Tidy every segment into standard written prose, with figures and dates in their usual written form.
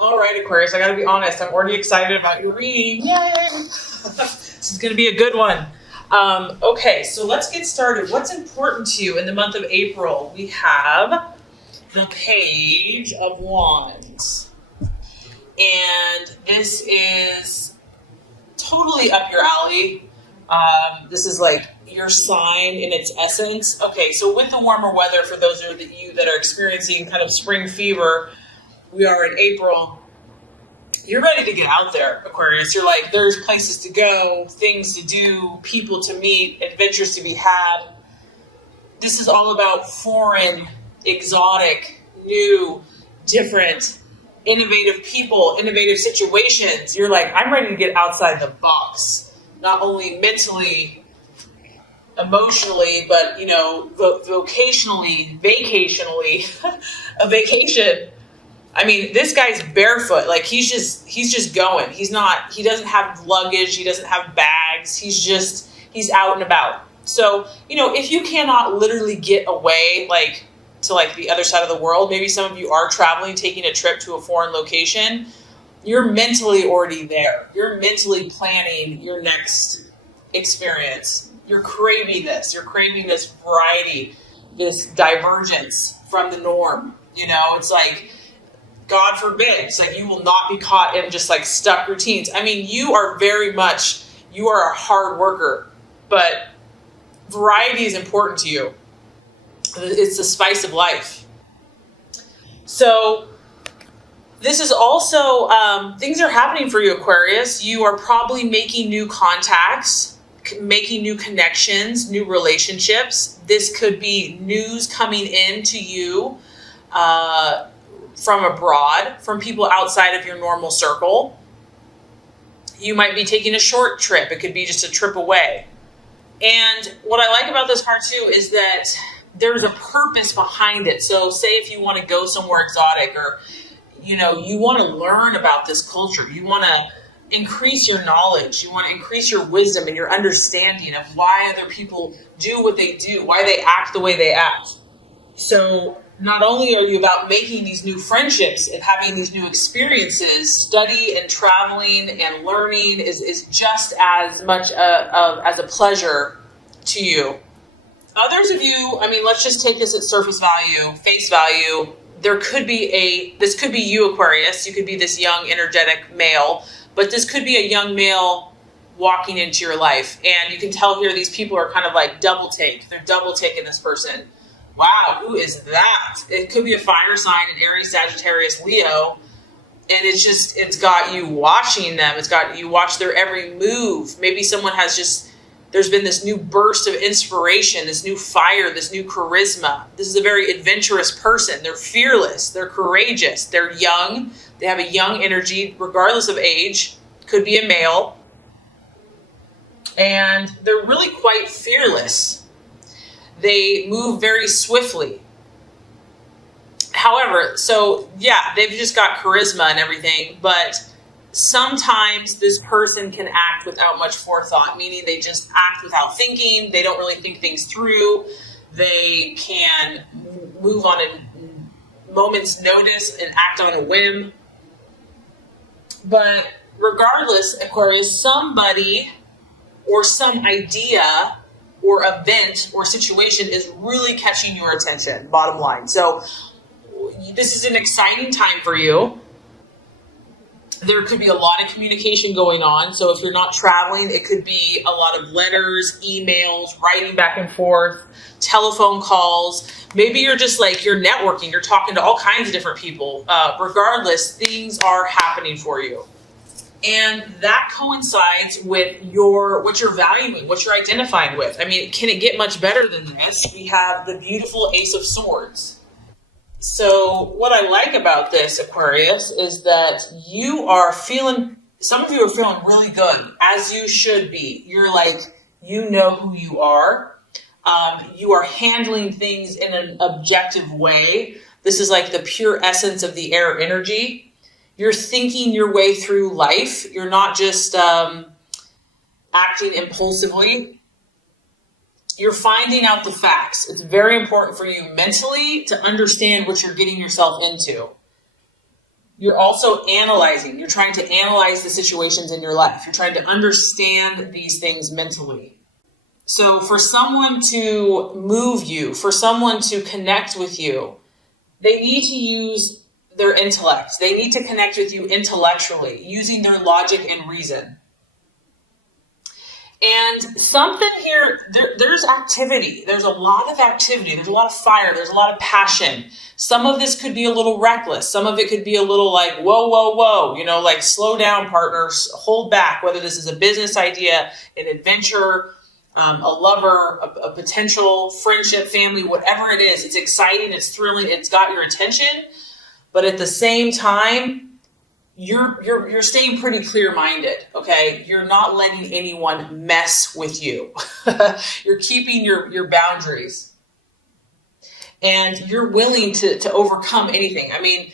All right, Aquarius, I gotta be honest. I'm already excited about your reading. Yay! This is gonna be a good one. Okay, so let's get started. What's important to you in the month of April? We have the Page of Wands. And this is totally up your alley. This is like your sign in its essence. Okay, so with the warmer weather, for those of you that are experiencing kind of spring fever, we are in April. You're ready to get out there, Aquarius. You're like, there's places to go, things to do, people to meet, adventures to be had. This is all about foreign, exotic, new, different, innovative people, innovative situations. You're like, I'm ready to get outside the box, not only mentally, emotionally, but, vocationally, vacationally, a vacation. I mean, this guy's barefoot. Like he's just going. He doesn't have luggage. He doesn't have bags. He's out and about. So, if you cannot literally get away, to the other side of the world, maybe some of you are traveling, taking a trip to a foreign location, you're mentally already there. You're mentally planning your next experience. You're craving this. You're craving this variety, this divergence from the norm. It's like, God forbid, it's like you will not be caught in just like stuck routines. I mean, you are a hard worker, but variety is important to you. It's the spice of life. So this is also, things are happening for you, Aquarius. You are probably making new contacts, making new connections, new relationships. This could be news coming in to you from abroad, from people outside of your normal circle. You might be taking a short trip. It could be just a trip away. And what I like about this card too is that there's a purpose behind it. So say if you want to go somewhere exotic, or you want to learn about this culture, you want to increase your knowledge, you want to increase your wisdom and your understanding of why other people do what they do, why they act the way they act. So not only are you about making these new friendships and having these new experiences, study and traveling and learning is just as much as a pleasure to you. Others of you, let's just take this at surface value, face value. This could be you, Aquarius. You could be this young, energetic male, but this could be a young male walking into your life. And you can tell here these people are kind of like double take. They're double taking this person. Wow, who is that? It could be a fire sign, an Aries, Sagittarius, Leo. And it's got you watching them. It's got you watch their every move. Maybe someone there's been this new burst of inspiration, this new fire, this new charisma. This is a very adventurous person. They're fearless. They're courageous. They're young. They have a young energy, regardless of age. Could be a male. And they're really quite fearless. They move very swiftly. However, they've just got charisma and everything, but sometimes this person can act without much forethought, meaning they just act without thinking. They don't really think things through. They can move on a moment's notice and act on a whim. But regardless, Aquarius, somebody or some idea or event or situation is really catching your attention, bottom line. So this is an exciting time for you. There could be a lot of communication going on. So if you're not traveling, it could be a lot of letters, emails, writing back and forth, telephone calls. Maybe you're just you're networking. You're talking to all kinds of different people. Regardless, things are happening for you. And that coincides with what you're valuing, what you're identifying with. Can it get much better than this? We have the beautiful Ace of Swords. So what I like about this, Aquarius, is that some of you are feeling really good, as you should be. You're who you are. You are handling things in an objective way. This is like the pure essence of the air energy. You're thinking your way through life. You're not just acting impulsively. You're finding out the facts. It's very important for you mentally to understand what you're getting yourself into. You're also analyzing. You're trying to analyze the situations in your life. You're trying to understand these things mentally. So for someone to move you, for someone to connect with you, they need to use their intellect. They need to connect with you intellectually, using their logic and reason. And something here, there's activity. There's a lot of activity. There's a lot of fire. There's a lot of passion. Some of this could be a little reckless. Some of it could be a little like, whoa, whoa, whoa. You know, like slow down, partners. Hold back, whether this is a business idea, an adventure, a lover, a potential friendship, family, whatever it is. It's exciting. It's thrilling. It's got your attention. But at the same time, you're staying pretty clear-minded, okay? You're not letting anyone mess with you. You're keeping your boundaries. And you're willing to overcome anything. I mean,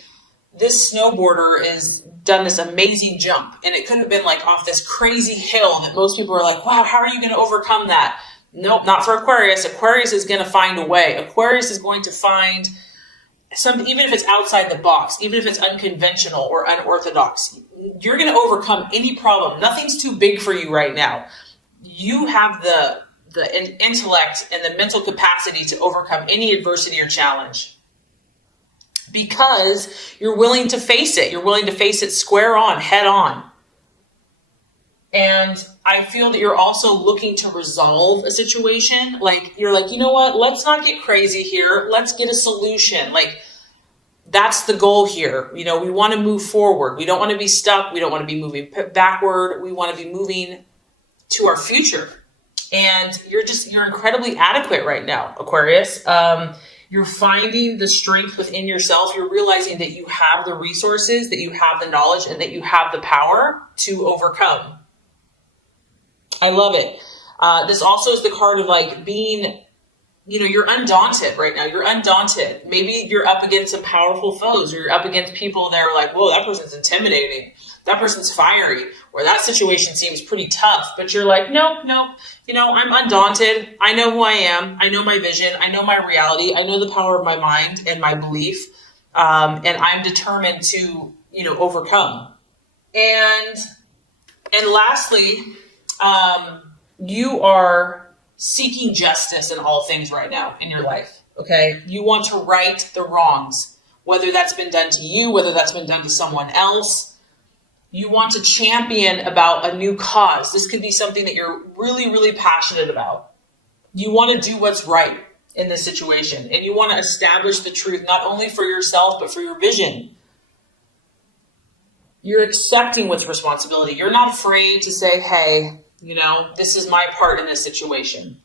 this snowboarder has done this amazing jump, and it could have been like off this crazy hill that most people are like, wow, how are you going to overcome that? Nope, not for Aquarius. Aquarius is going to find a way. Aquarius is going to find something, even if it's outside the box, even if it's unconventional or unorthodox, you're going to overcome any problem. Nothing's too big for you right now. You have the intellect and the mental capacity to overcome any adversity or challenge because you're willing to face it. You're willing to face it square on, head on. And I feel that you're also looking to resolve a situation. Like, you're like, you know what? Let's not get crazy here. Let's get a solution. Like, that's the goal here. You know, we want to move forward. We don't want to be stuck. We don't want to be moving backward. We want to be moving to our future. And you're incredibly adequate right now, Aquarius. You're finding the strength within yourself. You're realizing that you have the resources, that you have the knowledge, and that you have the power to overcome. I love it. This also is the card of like being, you know, you're undaunted right now. You're undaunted. Maybe you're up against some powerful foes, or you're up against people that are like, whoa, that person's intimidating. That person's fiery, or that situation seems pretty tough. But you're like, nope. You know, I'm undaunted. I know who I am. I know my vision. I know my reality. I know the power of my mind and my belief. And I'm determined to, you know, overcome. And lastly, you are seeking justice in all things right now in your life, okay? You want to right the wrongs, whether that's been done to you, whether that's been done to someone else. You want to champion about a new cause. This could be something that you're really, really passionate about. You want to do what's right in this situation, and you want to establish the truth, not only for yourself, but for your vision. You're accepting what's responsibility. You're not afraid to say, hey, you know, this is my part in this situation.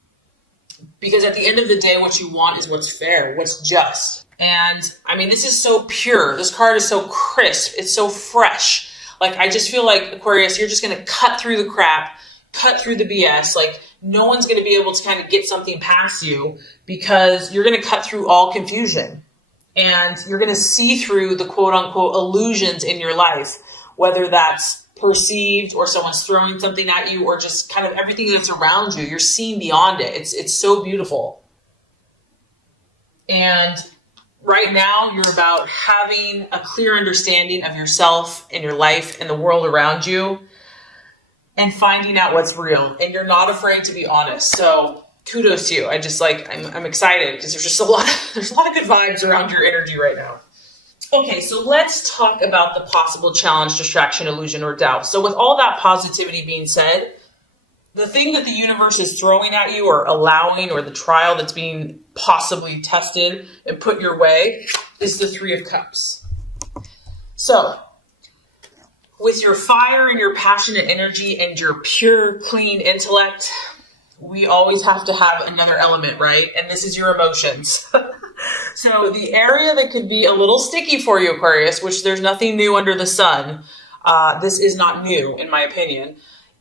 Because at the end of the day, what you want is what's fair, what's just. And I mean, this is so pure. This card is so crisp. It's so fresh. Like, I just feel like, Aquarius, you're just going to cut through the crap, cut through the BS. Like, no one's going to be able to kind of get something past you because you're going to cut through all confusion. And you're going to see through the quote unquote illusions in your life, whether that's perceived or someone's throwing something at you or just kind of everything that's around you. You're seeing beyond it. It's so beautiful. And right now you're about having a clear understanding of yourself and your life and the world around you and finding out what's real. And you're not afraid to be honest. So kudos to you. I'm excited because there's a lot of good vibes around your energy right now. Okay, so let's talk about the possible challenge, distraction, illusion, or doubt. So with all that positivity being said, the thing that the universe is throwing at you or allowing, or the trial that's being possibly tested and put your way, is the Three of Cups. So with your fire and your passionate energy and your pure, clean intellect, we always have to have another element, right? And this is your emotions. So the area that could be a little sticky for you, Aquarius, which there's nothing new under the sun, this is not new in my opinion,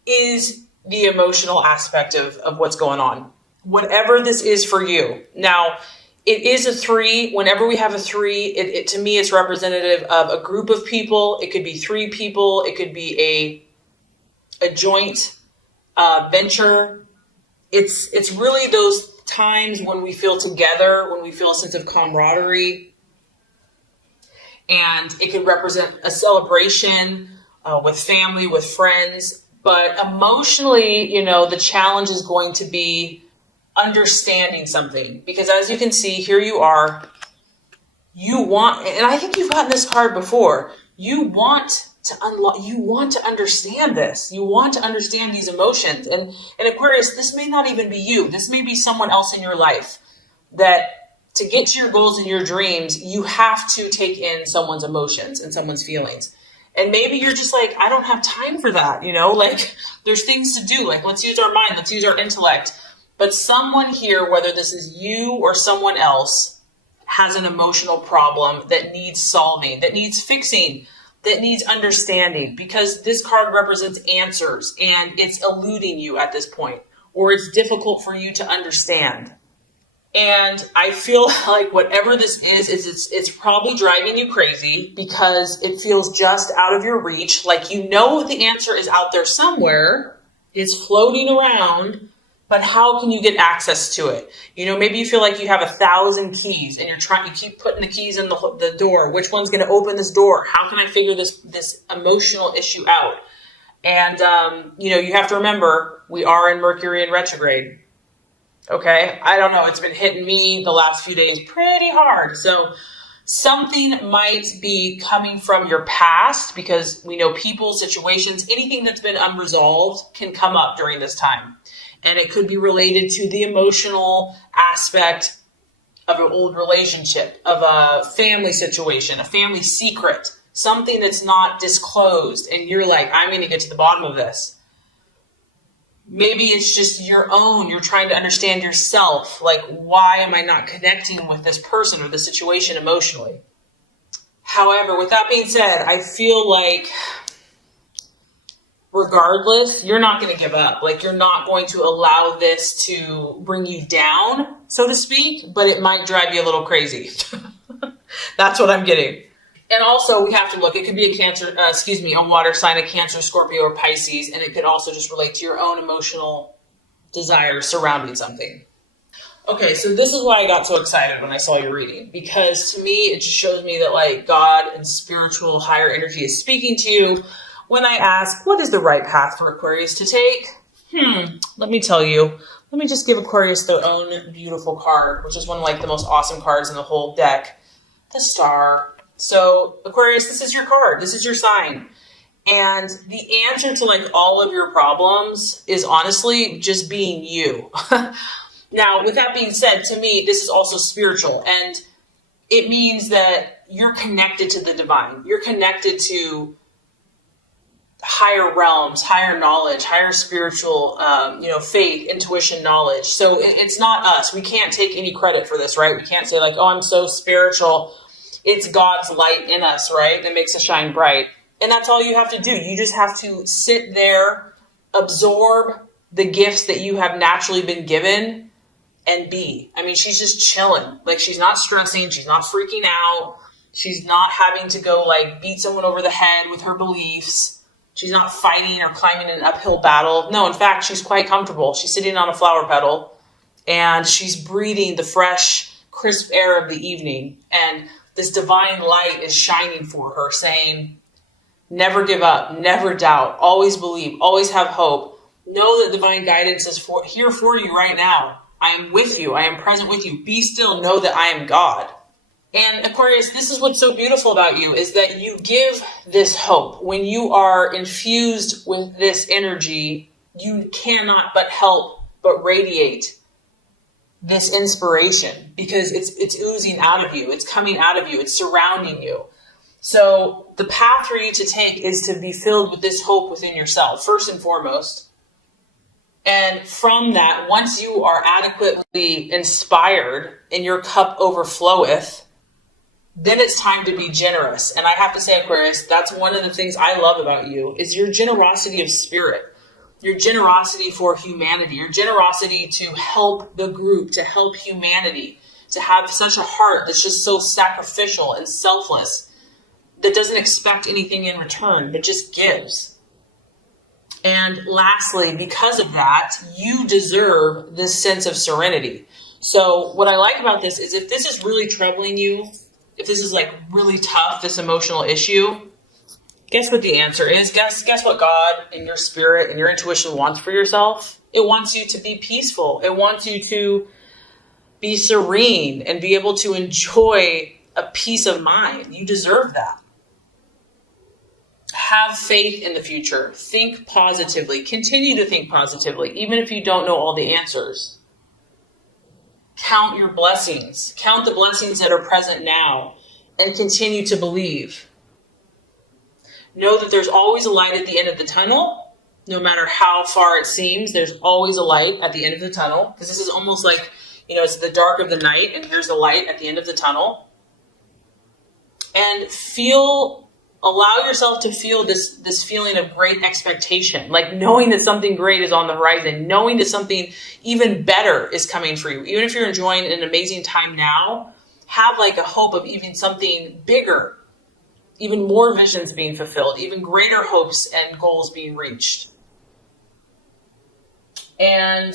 is the emotional aspect of what's going on. Whatever this is for you. Now, it is a 3. Whenever we have a 3, to me, it's representative of a group of people. It could be 3 people. It could be a joint venture. It's really those times when we feel together, when we feel a sense of camaraderie. And it could represent a celebration with family, with friends. But emotionally, the challenge is going to be understanding something. Because as you can see, here you are. You want, and I think you've gotten this card before. You want to understand this. You want to understand these emotions. And Aquarius, this may not even be you. This may be someone else in your life that to get to your goals and your dreams, you have to take in someone's emotions and someone's feelings. And maybe you're just like, I don't have time for that. Like there's things to do. Like let's use our mind. Let's use our intellect. But someone here, whether this is you or someone else, has an emotional problem that needs solving, that needs fixing, that needs understanding, because this card represents answers and it's eluding you at this point, or it's difficult for you to understand. And I feel like whatever this is it's probably driving you crazy because it feels just out of your reach. Like the answer is out there somewhere, it's floating around, but how can you get access to it? Maybe you feel like you have 1,000 keys and you keep putting the keys in the door. Which one's going to open this door? How can I figure this emotional issue out? And, you have to remember, we are in Mercury in retrograde. Okay. I don't know. It's been hitting me the last few days pretty hard. So something might be coming from your past, because we know people, situations, anything that's been unresolved can come up during this time. And it could be related to the emotional aspect of an old relationship, of a family situation, a family secret, something that's not disclosed. And you're like, I'm going to get to the bottom of this. Maybe it's just you're trying to understand yourself. Like, why am I not connecting with this person or the situation emotionally? However, with that being said, I feel like regardless, you're not going to give up. Like, you're not going to allow this to bring you down, so to speak, but it might drive you a little crazy. That's what I'm getting. And also, we have to look, it could be a water sign, a Cancer, Scorpio, or Pisces, and it could also just relate to your own emotional desires surrounding something. Okay, so this is why I got so excited when I saw your reading, because to me, it just shows me that like God and spiritual higher energy is speaking to you when I ask, what is the right path for Aquarius to take? Let me tell you. Let me just give Aquarius their own beautiful card, which is one of like the most awesome cards in the whole deck, the Star. So Aquarius, this is your card. This is your sign. And the answer to like all of your problems is honestly just being you. Now, with that being said, to me, this is also spiritual. And it means that you're connected to the divine. You're connected to higher realms, higher knowledge, higher spiritual, faith, intuition, knowledge. So it's not us. We can't take any credit for this, right? We can't say like, oh, I'm so spiritual. It's God's light in us, right? That makes us shine bright. And that's all you have to do. You just have to sit there, absorb the gifts that you have naturally been given, and be. I mean, she's just chilling. Like, she's not stressing. She's not freaking out. She's not having to go like beat someone over the head with her beliefs. She's not fighting or climbing an uphill battle. No, in fact, she's quite comfortable. She's sitting on a flower petal and she's breathing the fresh, crisp air of the evening. And this divine light is shining for her, saying, never give up, never doubt, always believe, always have hope. Know that divine guidance is here for you right now. I am with you. I am present with you. Be still. Know that I am God. And Aquarius, this is what's so beautiful about you, is that you give this hope. When you are infused with this energy, you cannot but help but radiate this inspiration, because it's oozing out of you. It's coming out of you. It's surrounding you. So the path for you to take is to be filled with this hope within yourself, first and foremost. And from that, once you are adequately inspired and your cup overfloweth, then it's time to be generous. And I have to say, Aquarius, that's one of the things I love about you, is your generosity of spirit, your generosity for humanity, your generosity to help the group, to help humanity, to have such a heart that's just so sacrificial and selfless, that doesn't expect anything in return, but just gives. And lastly, because of that, you deserve this sense of serenity. So what I like about this is, if this is really troubling you, if this is like really tough, this emotional issue, guess what the answer is? Guess what God and your spirit and your intuition wants for yourself? It wants you to be peaceful. It wants you to be serene and be able to enjoy a peace of mind. You deserve that. Have faith in the future. Think positively. Continue to think positively, even if you don't know all the answers. Count your blessings. Count the blessings that are present now and continue to believe. Know that there's always a light at the end of the tunnel. No matter how far it seems, there's always a light at the end of the tunnel. Because this is almost like, it's the dark of the night and here's the light at the end of the tunnel. And allow yourself to feel this feeling of great expectation, like knowing that something great is on the horizon, knowing that something even better is coming for you. Even if you're enjoying an amazing time now, have like a hope of even something bigger, even more visions being fulfilled, even greater hopes and goals being reached. And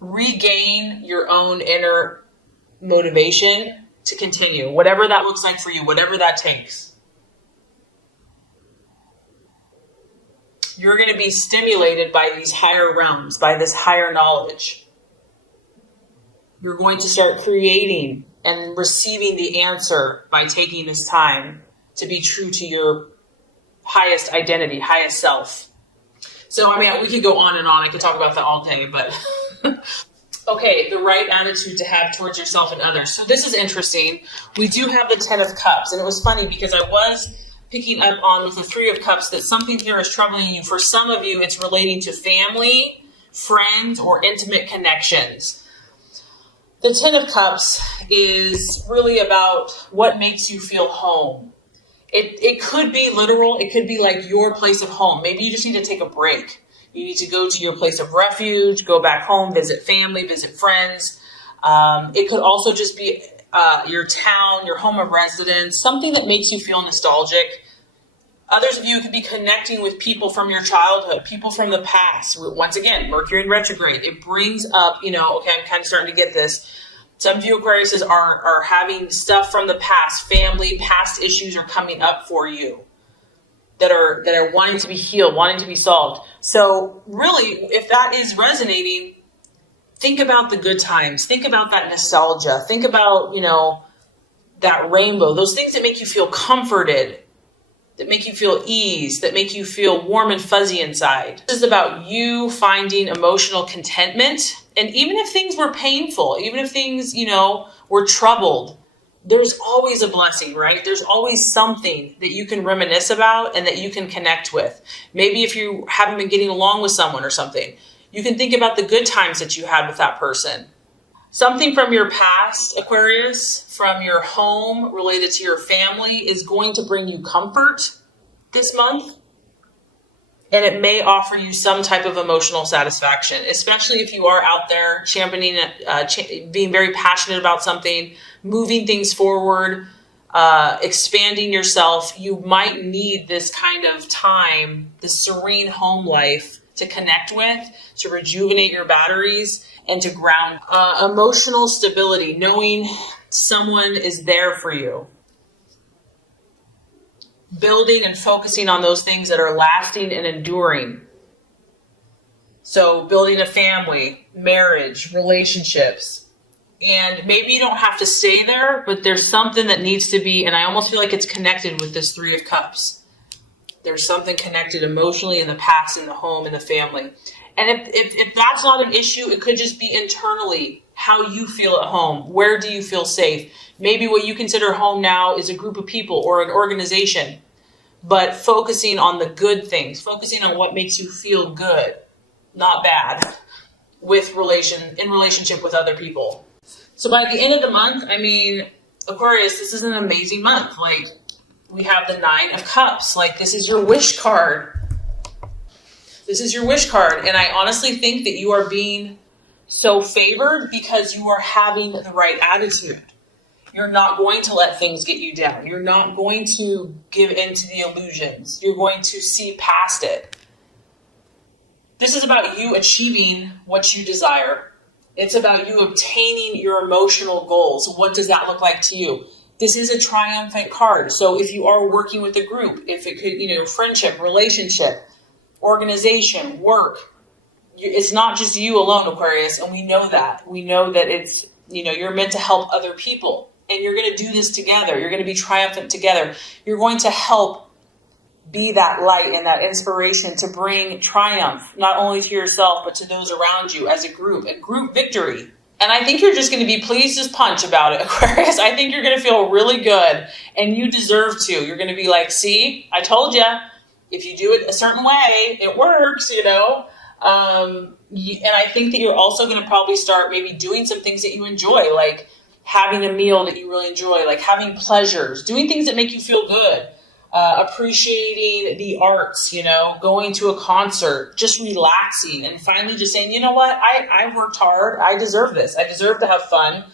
regain your own inner motivation to continue, whatever that looks like for you, whatever that takes. You're going to be stimulated by these higher realms, by this higher knowledge. You're going to start creating and receiving the answer by taking this time to be true to your highest identity, highest self. So, we could go on and on. I could talk about that all day, but okay, the right attitude to have towards yourself and others. So this is interesting. We do have the 10 of Cups, and it was funny because I was picking up on with the 3 of Cups that something here is troubling you. For some of you, it's relating to family, friends, or intimate connections. The 10 of Cups is really about what makes you feel home. It could be literal. It could be like your place of home. Maybe you just need to take a break. You need to go to your place of refuge, go back home, visit family, visit friends. It could also just be your town, your home of residence, something that makes you feel nostalgic. Others of you could be connecting with people from your childhood, people from the past. Once again, Mercury in retrograde. It brings up, okay, I'm kind of starting to get this. Some of you Aquariuses are having stuff from the past, family, past issues are coming up for you that are wanting to be healed, wanting to be solved. So really, if that is resonating, think about the good times. Think about that nostalgia. Think about, that rainbow, those things that make you feel comforted, that make you feel ease, that make you feel warm and fuzzy inside. This is about you finding emotional contentment. And even if things were painful, even if things, were troubled, there's always a blessing, right? There's always something that you can reminisce about and that you can connect with. Maybe if you haven't been getting along with someone or something, you can think about the good times that you had with that person. Something from your past, Aquarius, from your home related to your family is going to bring you comfort this month. And it may offer you some type of emotional satisfaction, especially if you are out there championing it, being very passionate about something, moving things forward, expanding yourself. You might need this kind of time, this serene home life to connect with, to rejuvenate your batteries, and to ground. Emotional stability, knowing someone is there for you. Building and focusing on those things that are lasting and enduring. So building a family, marriage, relationships. And maybe you don't have to stay there, but there's something that needs to be, and I almost feel like it's connected with this 3 of Cups. There's something connected emotionally in the past, in the home, in the family. And if that's not an issue, it could just be internally how you feel at home. Where do you feel safe? Maybe what you consider home now is a group of people or an organization, but focusing on the good things, focusing on what makes you feel good, not bad, in relationship with other people. So by the end of the month, Aquarius, this is an amazing month. We have the 9 of Cups. This is your wish card. This is your wish card. And I honestly think that you are being so favored because you are having the right attitude. You're not going to let things get you down. You're not going to give in to the illusions. You're going to see past it. This is about you achieving what you desire. It's about you obtaining your emotional goals. What does that look like to you? This is a triumphant card. So if you are working with a group, if it could, friendship, relationship, organization, work, it's not just you alone, Aquarius. And we know that. We know that it's, you're meant to help other people. And you're going to do this together. You're going to be triumphant together. You're going to help be that light and that inspiration to bring triumph, not only to yourself, but to those around you as a group victory. And I think you're just going to be pleased as punch about it, Aquarius. I think you're going to feel really good, and you deserve to. You're going to be like, see, I told you, if you do it a certain way, it works, And I think that you're also going to probably start maybe doing some things that you enjoy, like having a meal that you really enjoy, like having pleasures, doing things that make you feel good. Appreciating the arts, going to a concert, just relaxing and finally just saying, you know what, I worked hard. I deserve this. I deserve to have fun.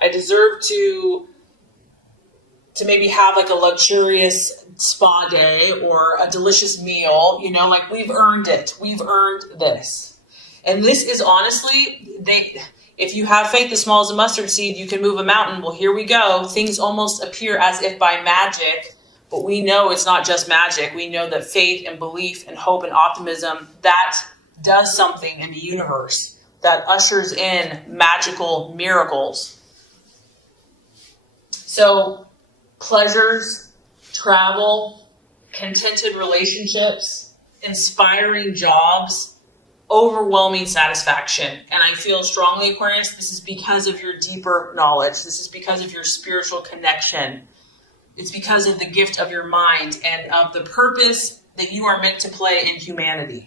I deserve to maybe have like a luxurious spa day or a delicious meal, like we've earned it. We've earned this. And this is honestly, if you have faith as small as a mustard seed, you can move a mountain. Well, here we go. Things almost appear as if by magic. But we know it's not just magic. We know that faith and belief and hope and optimism, that does something in the universe, that ushers in magical miracles. So pleasures, travel, contented relationships, inspiring jobs, overwhelming satisfaction. And I feel strongly, Aquarius, this is because of your deeper knowledge. This is because of your spiritual connection. It's because of the gift of your mind and of the purpose that you are meant to play in humanity.